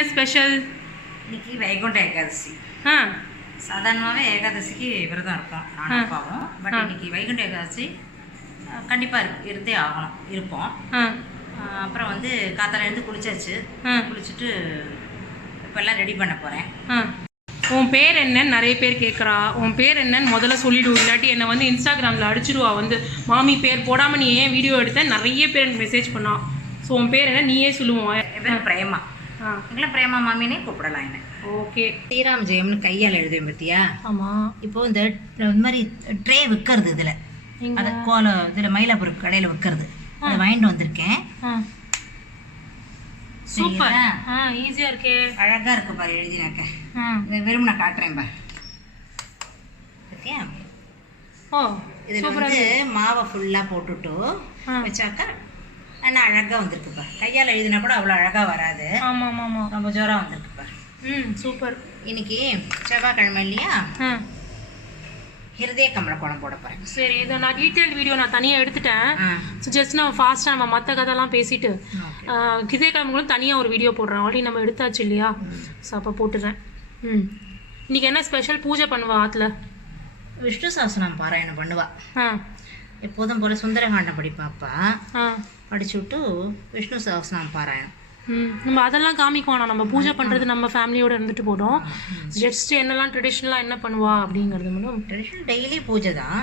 என்ன ஸ்பெஷல்? இன்னைக்கு வைகுண்ட ஏகாதசி. ஆ சாதாரணமாகவே ஏகாதசிக்கு விரதம் இருப்போம் நானும் அப்பாவும். பட் இன்னைக்கு வைகுண்ட ஏகாதசி கண்டிப்பாக இருந்தே இருப்போம். அப்புறம் வந்து காத்தால இருந்து குளிச்சாச்சு. குளிச்சுட்டு இப்போல்லாம் ரெடி பண்ண போகிறேன். உன் பேர் என்னன்னு நிறைய பேர் கேட்குறா. உன் பேர் என்னன்னு முதல்ல சொல்லிவிடு, இல்லாட்டி என்னை வந்து இன்ஸ்டாகிராமில் அடிச்சிடுவா. வந்து மாமி பேர் போடாமல் நீ ஏன் வீடியோ எடுத்த நிறைய பேர் எனக்கு மெசேஜ் பண்ணா. ஸோ உன் பேர் என்ன நீயே சொல்லுவோம். என் பேர் பிரேமா. எங்களாம் பிரேமா மாமினே கூப்பிடலாம் என்ன. ஓகே. ஸ்ரீராம் ஜெயம்னு கையால் எழுதுவேன் பத்தியா? ஆமாம். இப்போ இந்த மாதிரி ட்ரே விற்கிறது இதில், அதை கோலம் இதில் மயிலாப்பூர் கடையில் விற்கிறது, அதை வாங்கிட்டு வந்திருக்கேன். சூப்பர். ஈஸியாக இருக்கே, அழகாக இருக்கு பாரு எழுதினாக்க. வெறும் நான் காட்டுறேன் பாரு. ஓகே. ஓ இதில் வந்து மாவை ஃபுல்லாக போட்டுட்டு வச்சாக்கா ஆனால் அழகாக வந்திருக்குப்பா. கையால் எழுதினா கூட அவ்வளோ அழகாக வராது. ஆமாம் ஆமாம் ஆமாம், ரொம்ப ஜோராக வந்திருக்குப்பா. சூப்பர். இன்னைக்கு செவ்வாய்க்கிழமை இல்லையா, ஹிருதய கமல கோலம் போட போகிறேன். சரி, இதை நான் டீட்டெயில் வீடியோ நான் தனியாக எடுத்துட்டேன். ஸோ ஜஸ்ட் நம்ம ஃபாஸ்ட்டாக நம்ம மற்ற கதைலாம் பேசிட்டு ஹிருதய கமலம் தனியாக ஒரு வீடியோ போடுறேன். ஆல்ரெடி நம்ம எடுத்தாச்சு இல்லையா, ஸோ அப்போ போட்டுறேன். இன்றைக்கி என்ன ஸ்பெஷல் பூஜை பண்ணுவா ஆற்றுல? விஷ்ணு சஹஸ்ரநாமம் பாராயணம் பண்ணுவா. எப்போதும் போல் சுந்தரகாண்டம் படிப்பாப்பா. படிச்சு விட்டு விஷ்ணு சஹஸ்ரநாமம் பாராயணம். நம்ம அதெல்லாம் காமிக்குவானா, நம்ம பூஜை பண்ணுறது நம்ம ஃபேமிலியோடு இருந்துட்டு போதும். ஜஸ்ட் என்னெல்லாம் ட்ரெடிஷ்னலாக என்ன பண்ணுவா அப்படிங்கிறது மட்டும். ட்ரெடிஷ்னல் டெய்லி பூஜை தான்.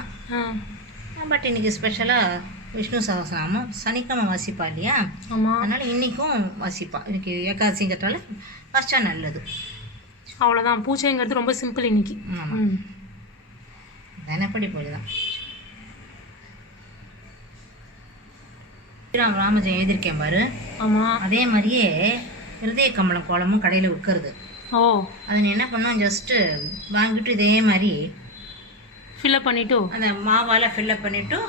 பட் இன்னைக்கு ஸ்பெஷலாக விஷ்ணு சஹஸ்ரநாமம் சனிக்கிழமை வாசிப்பா இல்லையா. ஆமாம், அதனால் இன்றைக்கும் வாசிப்பா. இன்னைக்கு ஏகாதசிங்கிறதால வாசிச்சா நல்லது. அவ்வளோதான். பூஜைங்கிறது ரொம்ப சிம்பிள் இன்னைக்கு. ஆமாம், தினப்படி பூஜை தான். ராமஜெயம் எழுதியிருக்கேன் பாரு. ஆமாம், அதே மாதிரியே ஹிருதய கமலம் கோலமும் கடையில் விற்கிறது. ஓ, அதை நீ என்ன பண்ணோம், ஜஸ்ட்டு வாங்கிட்டு இதே மாதிரி ஃபில்லப் பண்ணிவிட்டு அந்த மாவால் ஃபில்லப் பண்ணிவிட்டு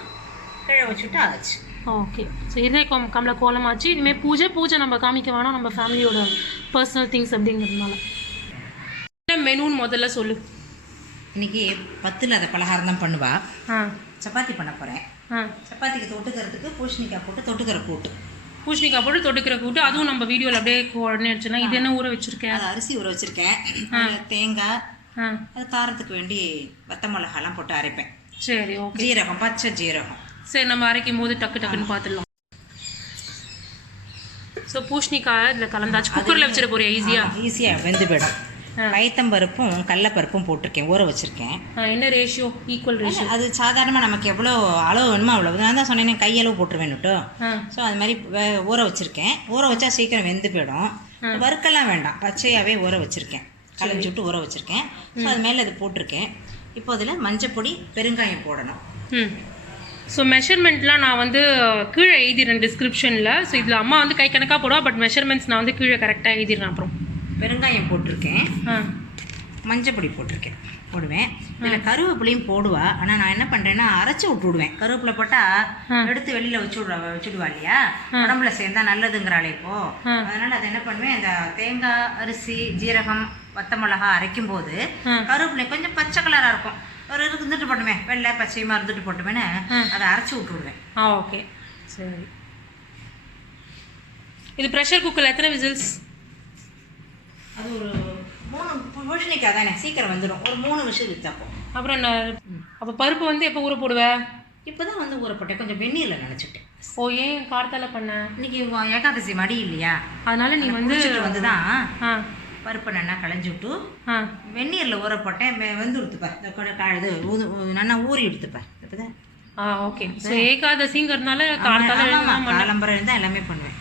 கீழே வச்சுட்டு ஆச்சு. ஓகே. ஸோ ஹிருதய கமல கோலமாச்சு. இனிமேல் பூஜை நம்ம காமிக்க வேணாம், நம்ம ஃபேமிலியோட பர்சனல் திங்ஸ் அப்படிங்கிறதுனால. என்ன மெனுன்னு முதல்ல சொல்லு. இன்னைக்கு 10 அதை பலகாரம் தான் பண்ணுவா. சப்பாத்தி பண்ண போகிறேன். சப்பாத்திக்கு தொட்டுக்கிறதுக்கு பூசணிக்காய் போட்டு தொட்டுக்கிற கூட்டு. பூசணிக்காய் போட்டு தொட்டுக்கிற கூட்டு, அதுவும் நம்ம வீடியோவில் அப்படியே உடனே வச்சுன்னா. இது என்ன ஊற வச்சுருக்கேன்? அது அரிசி ஊற வச்சுருக்கேன். தேங்காய், அது காரத்துக்கு வேண்டி வத்த மிளகாலாம் போட்டு அரைப்பேன். சரி, ஓகே. ஜீரகம், பச்சை ஜீரகம். சரி, நம்ம அரைக்கும் போது டக்குன்னு பார்த்துடலாம். ஸோ பூசணிக்காய் இதில் கலந்தாச்சு. குக்கரில் வச்சிட போறியா? ஈஸியாக வெந்து போயிடும். பயத்தம்பருப்பும் கடலப்பருப்பும் போட்டிருக்கேன், ஊற வச்சுருக்கேன். என்ன ரேஷியோ? Equal ratio. அது சாதாரணமாக நமக்கு எவ்வளோ அளவு வேணுமோ அவ்வளோ. நான் தான் சொன்னேன் கையளவு போட்டுருவேன்னுட்டு. ஸோ அது மாதிரி ஊற வச்சுருக்கேன். ஊற வச்சா சீக்கிரம் வெந்து போயிடும். வறுக்கெல்லாம் வேண்டாம், பச்சையாகவே ஊற வச்சுருக்கேன். களைஞ்சி விட்டு ஊற வச்சுருக்கேன். ஸோ அது மேலே அது போட்டிருக்கேன். இப்போ அதில் மஞ்சப்பொடி, பெருங்காயம் போடணும். ஸோ மெஷர்மெண்ட்லாம் நான் வந்து கீழே எழுதிடுறேன் டிஸ்கிரிப்ஷனில். ஸோ இதில் அம்மா வந்து கை கணக்காக போடுவா, பட் மெஷர்மெண்ட்ஸ் நான் வந்து கீழே கரெக்டாக எழுதிடுறேன். அப்புறம் பெருங்காயம் போட்டிருக்கேன், மஞ்சப்பொடி போடுவேன். இதில் கருவேப்பிலையும் போடுவா. ஆனால் நான் என்ன பண்ணுறேன்னா அரைச்சி விட்டுவிடுவேன். கருவேப்பிலை போட்டால் எடுத்து வெளியில் வச்சுடுவா இல்லையா, உடம்புல சேர்ந்தா நல்லதுங்கிறாளே இப்போது. அதனால் அதை என்ன பண்ணுவேன், இந்த தேங்காய், அரிசி, ஜீரகம், வத்த மிளகா அரைக்கும் போது கருவேப்பிலை கொஞ்சம் பச்சை கலராக இருக்கும், ஒரு இருந்துட்டு போட்டுவேன், வெள்ளை பச்சையமாக இருந்துட்டு போட்டுவேன்னு அதை அரைச்சி விட்டுவிடுவேன். ஓகே, சரி. இது ப்ரெஷர் குக்கரில் எத்தனை விசில்ஸ்? அது ஒரு 3 பூசணிக்காய் தானே, சீக்கிரம் வந்துடும். ஒரு 3 விசில் வித்தாப்போம். அப்புறம் என்ன? அப்போ பருப்பு வந்து எப்போ ஊற போடுவேன்? இப்போ தான் வந்து ஊற போட்டேன், கொஞ்சம் வெந்நீரில் நினச்சிட்டேன். ஓ, ஏன் காரத்தால பண்ண? இன்னைக்கு ஏகாதசி மடி இல்லையா, அதனால நீ வந்து தான் பருப்பை நல்லா களைஞ்சி விட்டு வெந்நீரில் ஊற போட்டேன். வெந்து எடுத்துப்பேன், இது நல்லா ஊறி எடுத்துப்பேன். இப்போதான் ஓகே. ஸோ ஏகாதசிங்கிறதுனால காலம்பரம் இருந்தால் எல்லாமே பண்ணுவேன்.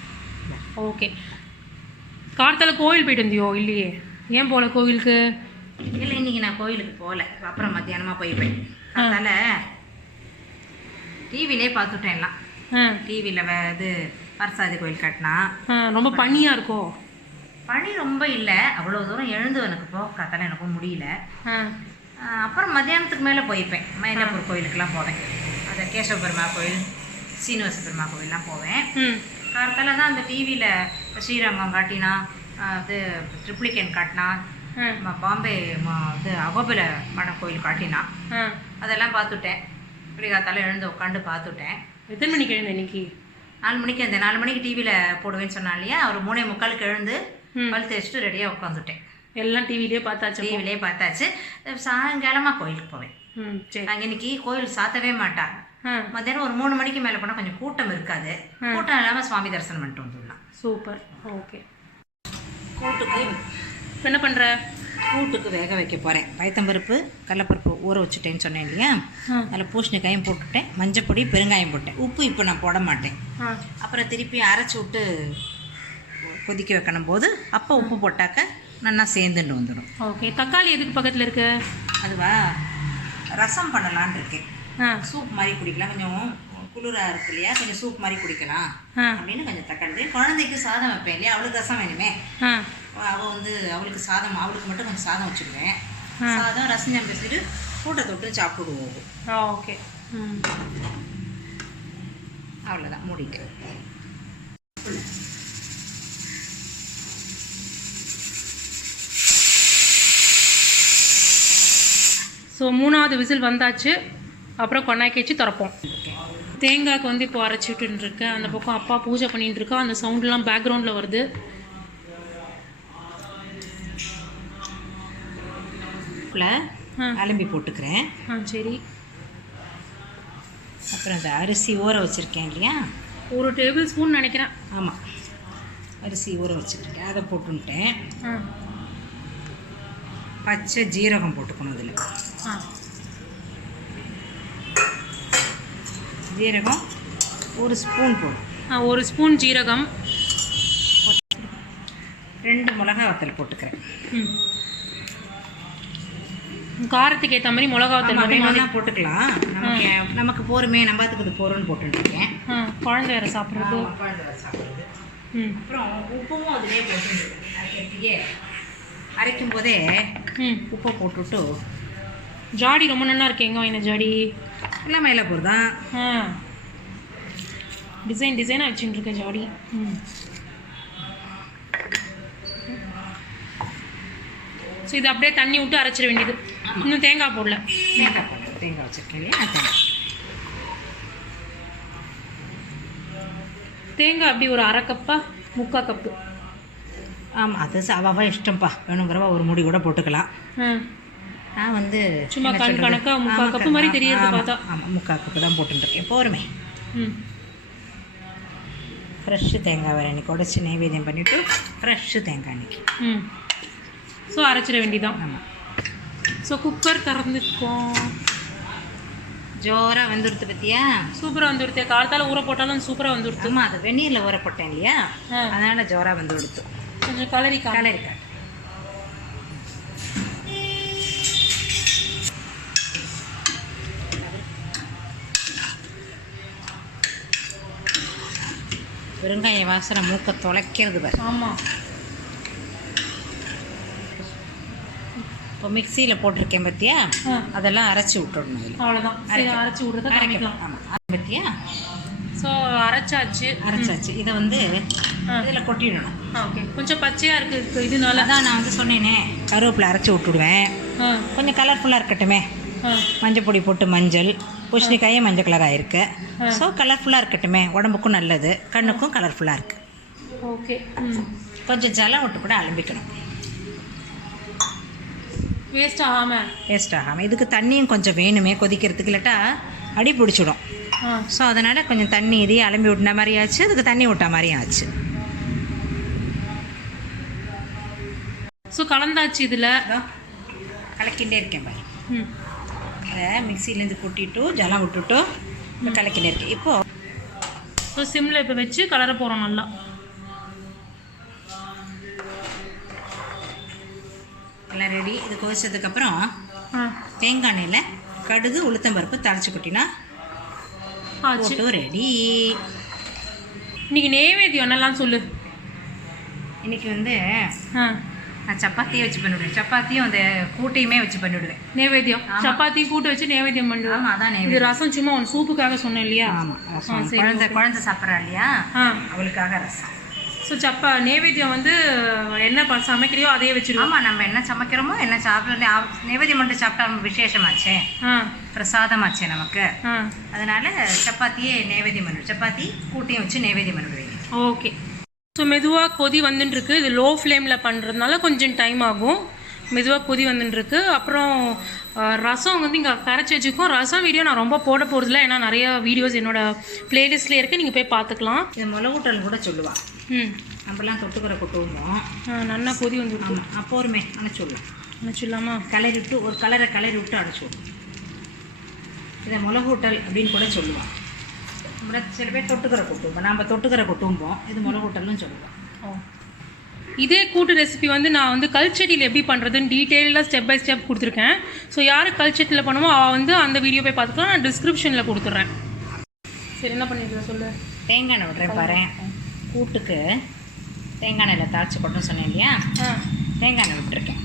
ஓகே. கார்த்தால கோவில் போயிட்டு வந்தியோ? இல்லையே, ஏன் போகல கோவிலுக்கு? இல்லை, இன்றைக்கி நான் கோவிலுக்கு போகல. அப்புறம் மத்தியானமாக போய்ப்பேன். அதனால் டிவிலே பார்த்துட்டேன் எல்லாம். டிவியில் இது பரசாதி கோயில் கட்டினா ரொம்ப பனியாக இருக்கோ? பனி ரொம்ப இல்லை, அவ்வளோ தூரம் எழுந்து எனக்கு காத்தால எனக்கும் முடியல. அப்புறம் மத்தியானத்துக்கு மேலே போய்ப்பேன். மயிலாப்பூர் கோயிலுக்கெல்லாம் போவேன். அதை கேசவ பெருமா கோயில், சீனிவாச பெருமா கோயிலெலாம் போவேன். காலத்தால தான் அந்த டிவியில் ஸ்ரீரங்கம் காட்டினா, அது ட்ரிப்ளிகேன் காட்டினா, பாம்பே இது அகோபில மடம் கோயில் காட்டினா, அதெல்லாம் பார்த்துட்டேன். இப்படி காத்தால எழுந்து உட்காந்து பார்த்துட்டேன். எத்தனை மணிக்கு எழுந்த இன்னைக்கு? 4 மணிக்கு. அந்த 4 மணிக்கு டிவியில் போடுவேன்னு சொன்னா இல்லையா, ஒரு 3:45 எழுந்து பல் தேய்ச்சிட்டு ரெடியாக உட்காந்துட்டேன். எல்லாம் டிவிலே பார்த்தாச்சு. டிவிலே பார்த்தாச்சு. சாயங்காலமாக கோயிலுக்கு போவேன். சரி. நாங்கள் இன்னைக்கு கோயில் சாத்தவே மாட்டாங்க. மத்தியானம் ஒரு 3 மணிக்கு மேலே போனால் கொஞ்சம் கூட்டம் இருக்காது. கூட்டம் இல்லாமல் சுவாமி தரிசனம் பண்ணிட்டு வந்துடலாம். சூப்பர். ஓகே. கூட்டுக்கு என்ன பண்ணுற? கூட்டுக்கு வேக வைக்க போகிறேன். பயத்தம்பருப்பு கடலைப்பருப்பு ஊற வச்சுட்டேன்னு சொன்னேன் இல்லையா, அதில் பூசணிக்காயும் போட்டுட்டேன், மஞ்சப்பொடி பெருங்காயம் போட்டேன். உப்பு இப்போ நான் போட மாட்டேன். அப்புறம் திருப்பி அரைச்சி விட்டு கொதிக்க வைக்கணும் போது அப்போ உப்பு போட்டாக்க நல்லா சேர்ந்துட்டு வந்துடும். ஓகே. தக்காளி எதுக்கு பக்கத்தில் இருக்கு? அதுவா ரசம் பண்ணலான்னு இருக்கேன். சூப் மாதிரி குடிக்கலாம், கொஞ்சம் குளிராக இருக்கு இல்லையா, கொஞ்சம் சூப் மாதிரி குடிக்கலாம் அப்படின்னு கொஞ்சம் தக்காளி. குழந்தைக்கு சாதம் வைப்பேன் இல்லையா, அவளுக்கு ரசம் வேணுமே. அவள் வந்து அவளுக்கு சாதம், அவளுக்கு மட்டும் கொஞ்சம் சாதம் வச்சுடுவேன். சாதம் ரசம் பேசிட்டு கூட்டை தொட்டு சாப்பிடுவோம். ஓகே. அவ்வளோதான், மூடிட்டு. ஸோ 3வது விசில் வந்தாச்சு. அப்புறம் கொண்டாக்கி வச்சு திறப்போம். தேங்காய்க்கு வந்து இப்போ அரைச்சி விட்டுருக்கேன். அந்த பக்கம் அப்பா பூஜை பண்ணிட்டு இருக்கா. அந்த சவுண்ட்லாம் பேக்ரவுண்டில் வருது. அலம்பி போட்டுக்கிறேன். சரி. அப்புறம் அந்த அரிசி ஊற வச்சுருக்கேன் இல்லையா, 1 டேபிள் ஸ்பூன் நினைக்கிறேன். ஆமாம், அரிசி ஊற வச்சுருக்கேன், அதை போட்டுட்டேன். பச்சை ஜீரகம் போட்டுக்கணும் அதில். ஜீரகம் 1 ஸ்பூன் போடும். 1 ஸ்பூன் ஜீரகம், 2 மிளகா வத்தல் போட்டுக்கிறேன். காரத்துக்கு ஏற்ற மாதிரி மிளகா வத்தல் போட்டுக்கலாம். நமக்கு போருமே, நம்பத்துக்கு இது போருன்னு போட்டுருக்கேன். குழந்தை வேறு சாப்பிட்றது. அப்புறம் உப்பும் அதிலே போட்டு அரைக்கும் போதே உப்பை போட்டுவிட்டு. ஜாடி ரொம்ப நல்லா இருக்கு. எங்கே வாங்கின ஜாடி? எல்லாம் மயிலாப்பூர் தான். டிசைனாக வச்சுட்டு இருக்க ஜாடி. ஸோ இது அப்படியே தண்ணி விட்டு அரைச்சிட வேண்டியது. இன்னும் தேங்காய் போடல. தேங்காய் வச்சுருக்கேன் இல்லையா, தேங்காய் அப்படி ஒரு 1/2 கப்பா 3/4 கப்பு. ஆமாம், அது அவாவா இஷ்டம்ப்பா. வேணுங்கிறவா 1 மூடி கூட போட்டுக்கலாம். நான் வந்து சும்மா கணக்காக 3/4 கப்பு மாதிரி தெரியுது பார்த்தா. ஆமாம், 3/4 கப்பு தான் போட்டுருக்கேன் போருமே. ஃப்ரெஷ்ஷு தேங்காய் வேறு அன்றைக்கி உடச்சி நைவேத்தியம் பண்ணிவிட்டு ஃப்ரெஷ்ஷு தேங்காய் அன்றைக்கி. ஸோ அரைச்சிட வேண்டியதான். ஆமாம். ஸோ குக்கர் திறந்துருக்கோம். ஜோராக வந்துடுத்து பற்றியா? சூப்பராக வந்துடுத்து. காலத்தால் ஊற போட்டாலும் சூப்பராக வந்துடுத்து. ஆமாம், அது வெந்நீரில் ஊற போட்டேன் இல்லையா, அதனால் ஜோராக வந்து கொடுத்து. கொஞ்சம் கலரிக்கா. பெருங்காய வாசனை மூக்க தொலைக்கிறது பாரு. ஆமாம். இப்போ மிக்சியில் போட்டிருக்கேன் பற்றியா, அதெல்லாம் அரைச்சி விட்டுடணும் அதில். அவ்வளோதான், அரைச்சி விட்றத அரைக்கலாம். ஆமாம், பற்றியா. ஸோ அரைச்சாச்சு. இதை வந்து இதில் கொட்டிடணும். ஓகே. கொஞ்சம் பச்சையாக இருக்குது இதனால தான் நான் வந்து சொன்னேனே, கருவேப்பிலை அரைச்சி விட்டுடுவேன். கொஞ்சம் கலர்ஃபுல்லாக இருக்கட்டுமே. மஞ்சள் பொடி போட்டு, மஞ்சள் பூசணிக்காயே மஞ்சள் கலராக இருக்கு. ஸோ கலர்ஃபுல்லாக இருக்கட்டுமே, உடம்புக்கும் நல்லது, கண்ணுக்கும் கலர்ஃபுல்லாக இருக்குது. ஓகே. கொஞ்சம் ஜலம் விட்டு கூட அலம்பிக்கணும், வேஸ்ட் ஆகாமல். இதுக்கு தண்ணியும் கொஞ்சம் வேணுமே கொதிக்கிறதுக்கு, இல்லாட்டா அடி பிடிச்சிடும். ஸோ அதனால் கொஞ்சம் தண்ணி இதையும் அலம்பி விட்டின மாதிரி ஆச்சு, அதுக்கு தண்ணி விட்ட மாதிரியும் ஆச்சு. ஸோ கலந்தாச்சு. இதில் கலக்கிண்டே இருக்கேன் பாரு. அதை மிக்சிலேருந்து கொட்டிட்டு ஜலம் விட்டுட்டு கலக்கிண்டே இருக்கேன். இப்போது சிம்மில் இப்போ வச்சு கலர போகிறோம் நல்லா. எல்லாம் ரெடி. இது கொதிச்சதுக்கப்புறம் தேங்காய் எண்ணெயில் கடுகு உளுத்தம்பருப்பு தாளிச்சு கொட்டினா போட்டு ரெடி. இன்னைக்கு நெய்வேத்தியம் என்னெல்லாம் சொல்லு. இன்னைக்கு வந்து நான் சப்பாத்தியை வச்சு பண்ணிவிடுவேன். சப்பாத்தியும் அந்த கூட்டையுமே வச்சு பண்ணிவிடுவேன். நைவேத்தியம் சப்பாத்தி கூட்டு வச்சு நைவேத்தியம் பண்ணிடுவேன். ஆமாம், அதான் இது ரசம் சும்மா ஒன்று சூப்புக்காக சொன்னேன் இல்லையா. ஆமாம், ரசம் குழந்தை சாப்பிட்றா இல்லையா, அவளுக்காக ரசம். ஸோ நைவேத்தியம் வந்து என்ன சமைக்கிறியோ அதையே வச்சுருவோம். ஆமாம், நம்ம என்ன சமைக்கிறோமோ என்ன சாப்பிட்றது, நைவேத்தியம் மட்டும் சாப்பிட்டா நம்ம விசேஷமாச்சே, பிரசாதமாச்சே நமக்கு. அதனால சப்பாத்தியே நைவேத்தியம் பண்ணிவிடுவேன். சப்பாத்தி கூட்டையும் வச்சு நைவேத்தியம் பண்ணிவிடுவீங்க. ஓகே. ஸோ மெதுவாக கொதி வந்துட்டுருக்கு. இது லோ ஃப்ளேமில் பண்ணுறதுனால கொஞ்சம் டைம் ஆகும். மெதுவாக கொதி வந்துட்டுருக்கு. அப்புறம் ரசம் வந்து இங்கே கரைச்சி வச்சுக்கோம். ரசம் வீடியோ நான் ரொம்ப போட போகிறதில்ல, ஏன்னா நிறைய வீடியோஸ் என்னோடய ப்ளேலிஸ்ட்லேயே இருக்குது, நீங்கள் போய் பார்த்துக்கலாம். இது மிளகுட்டல் கூட சொல்லுவாள். நம்மலாம் தொட்டுக்கிற கொட்டுவோம். நல்லா கொதி வந்து. ஆமாம், அப்போ ஒருமே அணைச்சிடலாம். அணைச்சிடலாமா? கிளறி விட்டு ஒரு கிளறி விட்டு அடைச்சிடுவோம். இதை மிளகுட்டல் அப்படின்னு கூட சொல்லுவாள். நம்ம சில பேர் தொட்டுக்கிற கொட்டுவோம், நம்ம தொட்டுக்கிற கொட்டுவோம். இது மிளகுட்டல்னு சொல்லுவோம். இதே கூட்டு ரெசிபி வந்து நான் வந்து கல்ச்சட்டியில் எப்படி பண்ணுறதுன்னு டீட்டெயிலாக ஸ்டெப் பை ஸ்டெப் கொடுத்துருக்கேன். ஸோ யார் கல்ச்சட்டியில் பண்ணுமோ அவள் வந்து அந்த வீடியோ போய் பார்த்துக்கலாம். நான் டிஸ்கிரிப்ஷனில் கொடுத்துட்றேன். சரி, என்ன பண்ணிடுறேன் சொல்லு. தேங்காய் எண்ணெய் விட்றேன் பாரு. கூட்டுக்கு தேங்காய் எண்ணெயில் தாளிச்சு கொட்டணும் சொன்னேன் இல்லையா? தேங்காய் எண்ணெய் விட்டுருக்கேன்.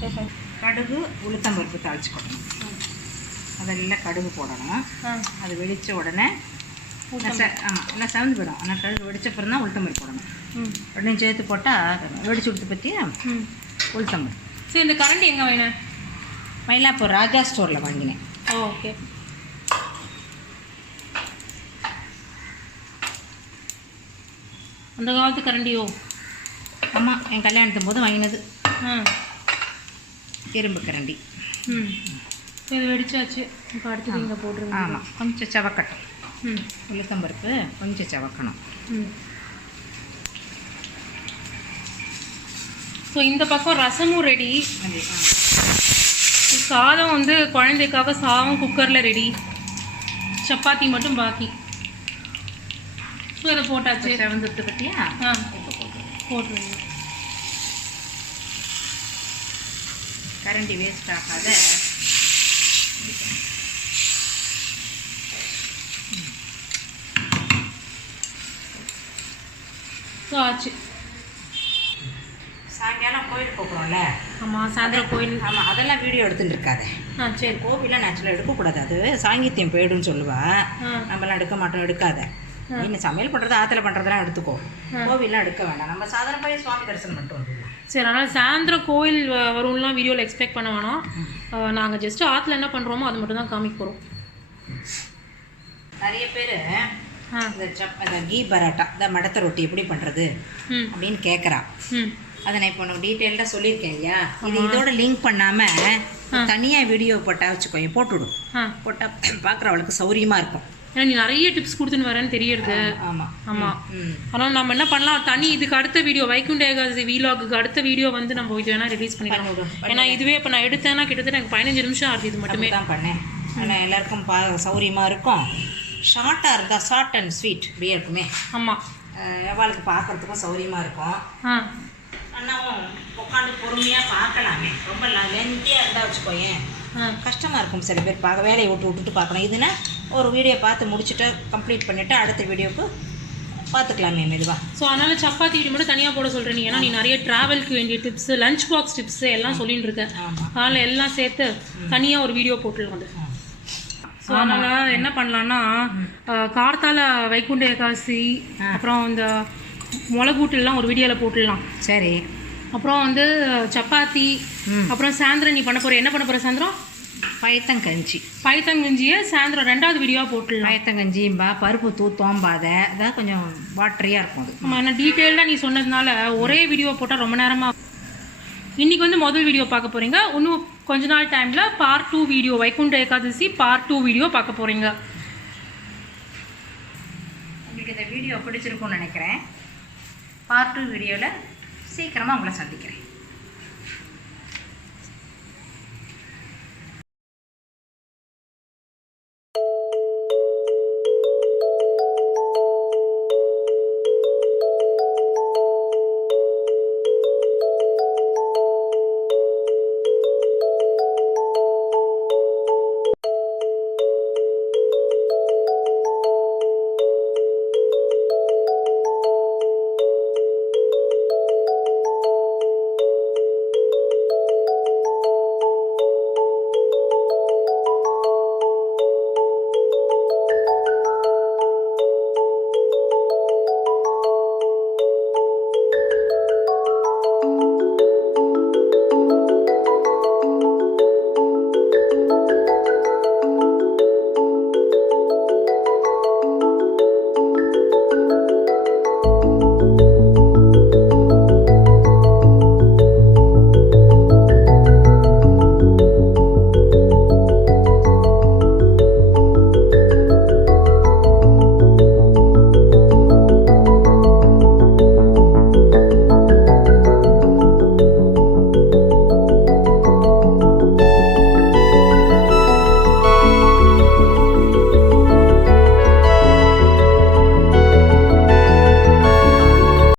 கடுகு உளுத்தம்பருப்பு தாளிச்சு கொட்டணும். அதெல்லாம் கடுகு போடணும். அது வெடித்த உடனே ஆமாம் எல்லாம் செவந்து போயிடும். ஆனால் கடுகு வெடிச்சப்பறம் தான் உளுத்தம்பருப்பு போடணும். உடனே சேர்த்து போட்டால் வெடிச்சு விடுத்து பற்றியா உளுத்தம்பருப்பு. சரி, இந்த கரண்டி எங்கே வேணும்? மயிலாப்பூர் ராஜா ஸ்டோரில் வாங்கினேன். ஓகே. அந்த காலத்து கரண்டியோ? ஆமாம், என் கல்யாணத்தும் போது வாங்கினது. இரும்பு கரண்டி. இது வெடிச்சாச்சு. இப்போ அடுத்தது இங்கே போட்டுருங்க. ஆமாம், கொஞ்சம் செவக்கட்டும். உளுத்தம்பருப்பு கொஞ்சம் செவக்கணும். ஸோ இந்த பக்கம் ரசமும் ரெடி. சாதம் வந்து குழந்தைக்காக சாதம் குக்கரில் ரெடி. சப்பாத்தி மட்டும் பாக்கி. ஸோ இதை போட்டாச்சு. செவந்துட்டு பற்றியா? போட்டுருங்க. கரண்டி வேஸ்ட் ஆகாத. ஸோ ஆச்சு. சாயங்காலம் கோயிலுக்கு போகிறோம்ல? ஆமாம், சாயந்தரம் கோயில். ஆமாம், அதெல்லாம் வீடியோ எடுத்துகிட்டு இருக்காது. சரி. கோவிலாம் நேச்சுரலாக எடுக்கக்கூடாது, அது சாங்கித்யம் போயிடுன்னு சொல்லுவாள். நம்மளாம் எடுக்க மாட்டோம், எடுக்காத. இன்னும் சமையல் பண்ணுறது ஆற்றுல பண்ணுறதெல்லாம் எடுத்துக்கோ. கோவிலாம் எடுக்க வேண்டாம், நம்ம சாதாரண போய் சுவாமி தரிசனம் பண்ணிட்டு வந்துடலாம். சரி, அதனால் சாயந்தரம் கோயில் வரும்லாம் வீடியோவில் எக்ஸ்பெக்ட் பண்ண வேணாம். நாங்கள் ஜஸ்ட்டு ஆற்றுல என்ன பண்ணுறோமோ அது மட்டும் தான் காமிக்க போகிறோம். நிறைய பேர் இந்த கீ பராட்டா, இந்த மடத்தை ரொட்டி எப்படி பண்ணுறது அப்படின்னு கேட்குறா. அதை நான் இப்போ உனக்கு டீட்டெயில்டாக சொல்லியிருக்கேன் இல்லையா? இது இதோட லிங்க் பண்ணாமல் தனியாக வீடியோ போட்டால் வச்சுக்கோ, போட்டுவிடும். போட்டால் பார்க்குறவளுக்கு சௌரியமாக இருக்கும். ஏன்னா நீ நிறைய டிப்ஸ் கொடுத்துன்னு வரேன்னு தெரியுது. ஆமாம். ஆனால் நம்ம என்ன பண்ணலாம், தனி இதுக்கு அடுத்த வீடியோ வைகுண்ட ஏகாதசி வீலாகுக்கு அடுத்த வீடியோ வந்து நம்ம இது வேணால் ரிலீஸ் பண்ணிடலாம். ஏன்னா இதுவே இப்போ நான் எடுத்தேன்னா கிட்டத்தட்ட எனக்கு 15 நிமிஷம் ஆகுது. இது மட்டுமே தான் பண்ணேன். ஆனால் எல்லாருக்கும் சௌரியமாக இருக்கும். ஷார்ட்டாக இருந்தால் ஷார்ட் அண்ட் ஸ்வீட் இப்படியே இருக்குமே. ஆமாம், எவாளுக்கு பார்க்குறதுக்கும் சௌரியமாக இருக்கும். அண்ணாவும் உட்காந்து பொறுமையாக பார்க்கலாமே. ரொம்ப லென்த்தியாக இருந்தால் வச்சுக்கோயேன், கஷ்டமாக இருக்கும். சில பேர் பார்க்க வேலையை விட்டுட்டு பார்க்கணும். இதுன்னா ஒரு வீடியோ பார்த்து முடிச்சுட்டு கம்ப்ளீட் பண்ணிவிட்டு அடுத்த வீடியோவுக்கு பார்த்துக்கலாமே மெதுவாக. ஸோ அதனால் சப்பாத்தி வீடியோ மட்டும் தனியாக போட சொல்கிறேன் நீ. ஏன்னா நீ நிறைய ட்ராவலுக்கு வேண்டிய டிப்ஸு, லஞ்ச் பாக்ஸ் டிப்ஸு எல்லாம் சொல்லிட்டு இருக்கேன். அதனால் எல்லாம் சேர்த்து தனியாக ஒரு வீடியோ போட்டுருவோம் அது. ஸோ அதனால் என்ன பண்ணலான்னா, கார்த்தால வைகுண்ட ஏகாதசி, அப்புறம் இந்த மிளகூட்டுலாம் ஒரு வீடியோவில் போட்டுடலாம். சரி. அப்புறம் வந்து சப்பாத்தி, அப்புறம் சாயந்தரம் நீ பண்ண போகிற என்ன பண்ண போகிற சாயந்தரம்? பைத்தங்கஞ்சியை சாயந்தரம் 2வது வீடியோவாக போட்டுடலாம். பைத்தங்கஞ்சிம்பா பருப்பு தூத்தோம்பாத, அதான் கொஞ்சம் வாட்டரியாக இருக்கும் அது. ஆமாம், என்ன டீட்டெயில்டாக நீ சொன்னதுனால ஒரே வீடியோ போட்டால் ரொம்ப நேரமாக. இன்றைக்கி வந்து முதல் வீடியோ பார்க்க போகிறீங்க. இன்னும் கொஞ்ச நாள் டைமில் part 2 video, Vaikunta Ekadashi part 2 video பார்க்க போகிறீங்க. உங்களுக்கு இந்த வீடியோ பிடிச்சிருக்கும்னு நினைக்கிறேன். பார்ட் 2 வீடியோவில் சீக்கிரமாக உங்களை சந்திக்கிறேன்.